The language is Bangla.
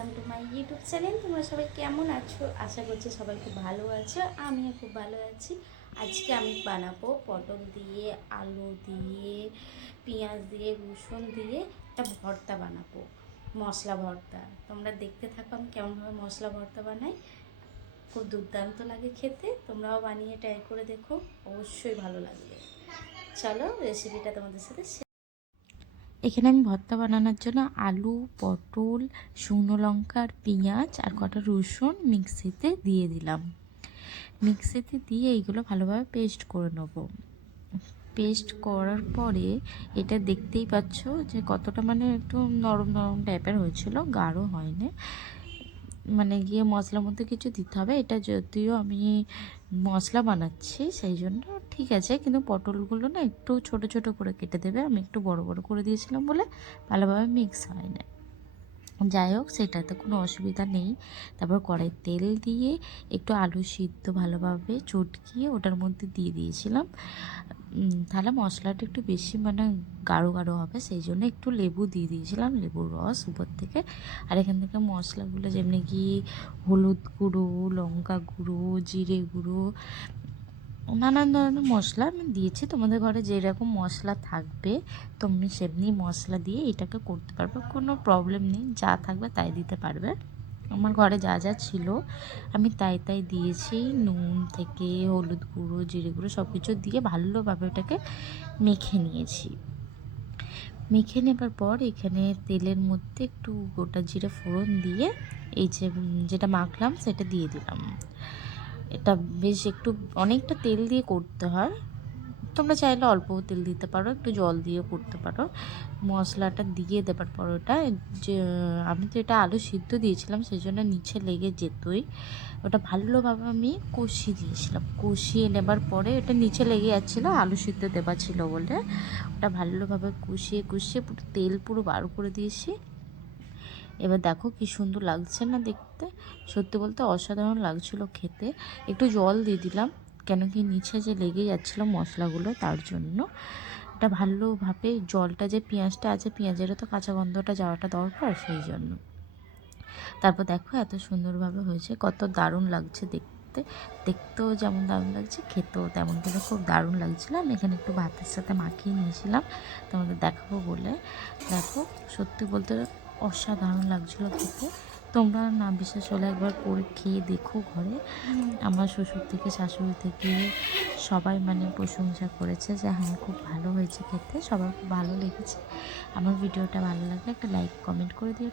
Welcome to my YouTube channel. তোমরা সবাই কেমন আছো? আশা করছি সবাই খুব ভালো আছো, আমিও খুব ভালো আছি। আজকে আমি বানাবো পটল দিয়ে, আলু দিয়ে, পেঁয়াজ দিয়ে, রসুন দিয়ে একটা ভর্তা বানাবো, মশলা ভর্তা। তোমরা দেখতে থাকো আমি কেমনভাবে মশলা ভর্তা বানাই। খুব দুর্দান্ত লাগে খেতে, তোমরাও বানিয়ে ট্রাই করে দেখো, অবশ্যই ভালো লাগবে। চলো রেসিপিটা তোমাদের সাথে। এখানে আমি ভর্তা বানানোর জন্য আলু, পটল, শুকনো লঙ্কা আর পেঁয়াজ আর কটা রসুন মিক্সিতে দিয়ে দিলাম। মিক্সিতে দিয়ে এইগুলো ভালোভাবে পেস্ট করে নেব। পেস্ট করার পরে এটা দেখতেই পাচ্ছ যে কতটা মানে একটু নরম নরম টাইপের হয়েছিল, গাঢ় হয়নি। মানে গিয়ে মশলার মধ্যে কিছু দিতে হবে। এটা যদিও আমি মশলা বানাচ্ছি সেই জন্য ঠিক আছে, কিন্তু পটলগুলো না একটু ছোট ছোট করে কেটে দেবে। আমি একটু বড় বড় করে দিয়েছিলাম বলে ভালোভাবে মিক্স হয় না। যাই হোক, সেটাতে কোনো অসুবিধা নেই। তারপর কড়াই তেল দিয়ে একটু আলু সিদ্ধ ভালোভাবে চটকিয়ে ওটার মধ্যে দিয়ে দিয়েছিলাম। তাহলে মশলাটা একটু বেশি মানে গাঢ় গাঢ় হবে, সেই জন্য একটু লেবু দিয়ে দিয়েছিলাম, লেবুর রস উপর থেকে। আর এখান থেকে মশলাগুলো যেমনি কি হলুদ গুঁড়ো, লঙ্কা গুঁড়ো, জিরে গুঁড়ো, নানান ধরনের মশলা আমি দিয়েছি। তোমাদের ঘরে যেরকম মশলা থাকবে তুমি সেমনি মশলা দিয়ে এটাকে করতে পারবে, কোনো প্রবলেম নেই। যা থাকবে তাই দিতে পারবে। আমার ঘরে যা যা ছিল আমি তাই তাই দিয়েছি। নুন থেকে হলুদ গুঁড়ো, জিরে গুঁড়ো সব কিছু দিয়ে ভালোভাবে ওটাকে মেখে নিয়েছি। মেখে নেবার পর এখানে তেলের মধ্যে একটু গোটা জিরে ফোড়ন দিয়ে এই যেটা মাখলাম সেটা দিয়ে দিলাম। এটা বেশ একটু অনেকটা তেল দিয়ে করতে হয়। তোমরা চাইলে অল্প তেল দিতে পারো, একটু জল দিয়ে করতে পারো। মশলাটা দিয়ে দেবার পর ওটা যে আমি তো এটা আলু সিদ্ধ দিয়েছিলাম সেই জন্য নিচে লেগে যেতই। ওটা ভালোভাবে আমি কষিয়ে দিয়েছিলাম। কষিয়ে নেবার পরে ওটা নিচে লেগে যাচ্ছিলো, আলু সিদ্ধ দেওয়া ছিল বলে। ওটা ভালোভাবে কষিয়ে কষিয়ে পুরো তেল পুরো বার করে দিয়েছি। এবার দেখো কি সুন্দর লাগছে না দেখতে, সত্যি বলতে অসাধারণ লাগছিল খেতে। একটু জল দিয়ে দিলাম, কেন কি নিচে যে লেগে যাচ্ছিলো মশলাগুলো তার জন্য। এটা ভালোভাবে জলটা যে পেঁয়াজটা আছে, পেঁয়াজেরও তো কাঁচা গন্ধটা যাওয়াটা দরকার, সেই জন্য। তারপর দেখো এত সুন্দরভাবে হয়েছে, কত দারুণ লাগছে দেখতে। দেখতেও যেমন দারুণ লাগছে, খেতেও তেমন কিন্তু খুব দারুণ লাগছিলো। আমি এখানে একটু ভাতের সাথে মাখিয়ে নিয়েছিলাম তোমাদের দেখাবো বলে। দেখো সত্যি বলতে অসাধারণ লাগছিলো খেতে। তোমরা না বিশ্বাস হলে একবার করে খেয়ে দেখো ঘরে। আমার শ্বশুর থেকে শাশুড়ি থেকে সবাই মানে প্রশংসা করেছে যে হ্যাঁ খুব ভালো হয়েছে খেতে, সবার খুব ভালো লেগেছে। আমার ভিডিওটা ভালো লাগলে একটা লাইক কমেন্ট করে দিও।